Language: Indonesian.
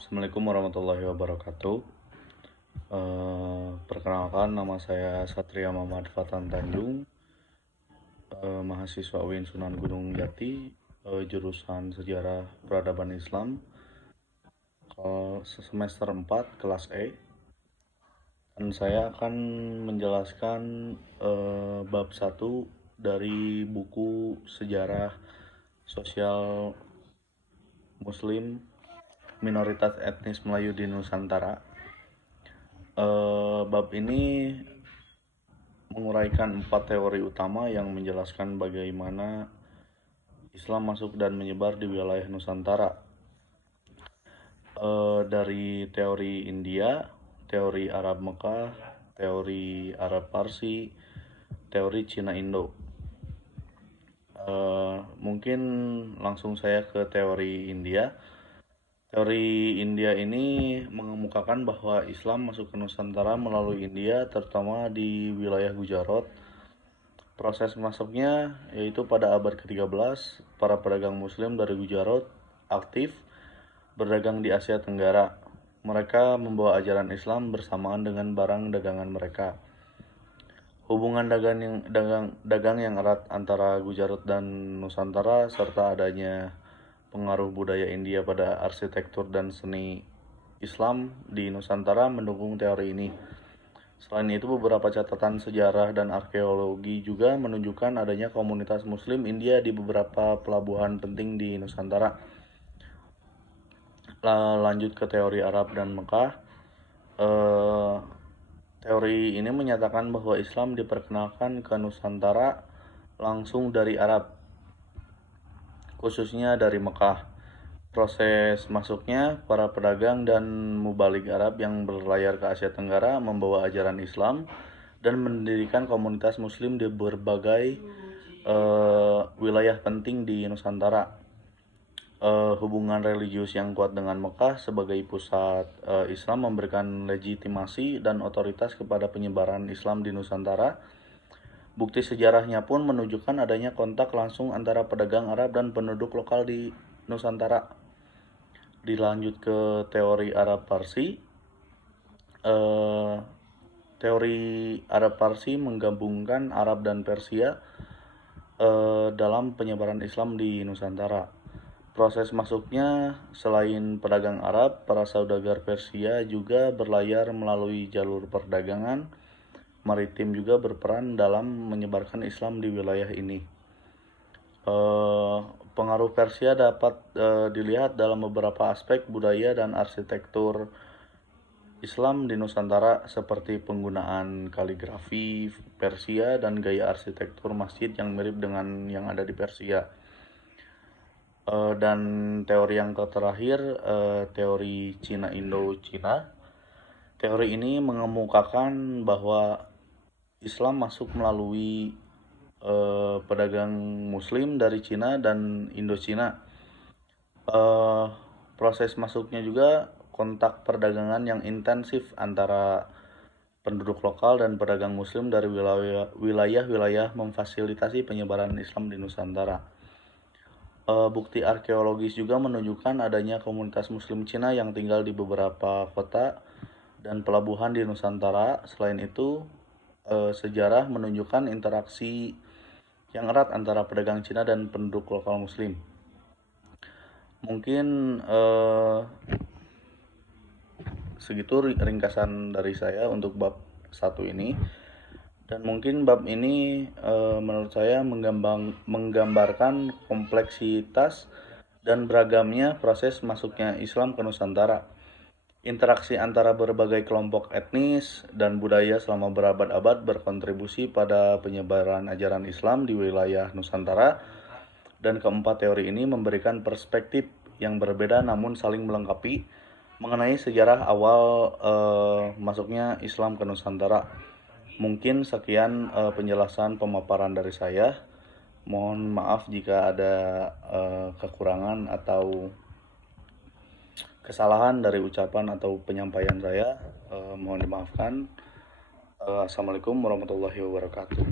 Assalamualaikum warahmatullahi wabarakatuh. Perkenalkan, nama saya Satria Muhammad Fatan Tanjung, mahasiswa UIN Sunan Gunung Jati, jurusan Sejarah Peradaban Islam, semester 4 kelas E. Dan saya akan menjelaskan bab 1 dari buku Sejarah Sosial Muslim Minoritas Etnis Melayu di Nusantara. Bab ini menguraikan 4 teori utama yang menjelaskan bagaimana Islam masuk dan menyebar di wilayah Nusantara. Dari teori India, teori Arab Mekah, teori Arab Parsi, teori Cina Indo. Mungkin langsung saya ke teori India. Teori India ini mengemukakan bahwa Islam masuk ke Nusantara melalui India, terutama di wilayah Gujarat. Proses masuknya yaitu pada abad ke-13, para pedagang Muslim dari Gujarat aktif berdagang di Asia Tenggara. Mereka membawa ajaran Islam bersamaan dengan barang dagangan mereka. Hubungan dagang yang erat antara Gujarat dan Nusantara serta adanya pengaruh budaya India pada arsitektur dan seni Islam di Nusantara mendukung teori ini. Selain itu, beberapa catatan sejarah dan arkeologi juga menunjukkan adanya komunitas Muslim India di beberapa pelabuhan penting di Nusantara. Lanjut ke teori Arab dan Mekah. Teori ini menyatakan bahwa Islam diperkenalkan ke Nusantara langsung dari Arab, khususnya dari Mekah. Proses masuknya, para pedagang dan mubalik Arab yang berlayar ke Asia Tenggara membawa ajaran Islam dan mendirikan komunitas Muslim di berbagai wilayah penting di Nusantara. Hubungan religius yang kuat dengan Mekah sebagai pusat Islam memberikan legitimasi dan otoritas kepada penyebaran Islam di Nusantara. Bukti sejarahnya pun menunjukkan adanya kontak langsung antara pedagang Arab dan penduduk lokal di Nusantara. Dilanjut ke teori Arab Parsi. Teori Arab Parsi menggabungkan Arab dan Persia dalam penyebaran Islam di Nusantara. Proses masuknya, selain pedagang Arab, para saudagar Persia juga berlayar melalui jalur perdagangan maritim juga berperan dalam menyebarkan Islam di wilayah ini. Pengaruh Persia dapat dilihat dalam beberapa aspek budaya dan arsitektur Islam di Nusantara, seperti penggunaan kaligrafi Persia dan gaya arsitektur masjid yang mirip dengan yang ada di Persia. Dan teori yang terakhir, teori Cina Indo-Cina. Teori ini mengemukakan bahwa Islam masuk melalui pedagang Muslim dari Cina dan Indochina. Proses masuknya juga kontak perdagangan yang intensif antara penduduk lokal dan pedagang Muslim dari wilayah-wilayah memfasilitasi penyebaran Islam di Nusantara. Bukti arkeologis juga menunjukkan adanya komunitas Muslim Cina yang tinggal di beberapa kota dan pelabuhan di Nusantara. Selain itu, sejarah menunjukkan interaksi yang erat antara pedagang Cina dan penduduk lokal Muslim. Mungkin segitu ringkasan dari saya untuk bab 1 ini. Dan mungkin bab ini menurut saya menggambarkan kompleksitas dan beragamnya proses masuknya Islam ke Nusantara. Interaksi antara berbagai kelompok etnis dan budaya selama berabad-abad berkontribusi pada penyebaran ajaran Islam di wilayah Nusantara. Dan keempat teori ini memberikan perspektif yang berbeda namun saling melengkapi mengenai sejarah awal masuknya Islam ke Nusantara. Mungkin sekian penjelasan pemaparan dari saya. Mohon maaf jika ada kekurangan atau kesalahan dari ucapan atau penyampaian saya. Mohon dimaafkan. Assalamualaikum warahmatullahi wabarakatuh.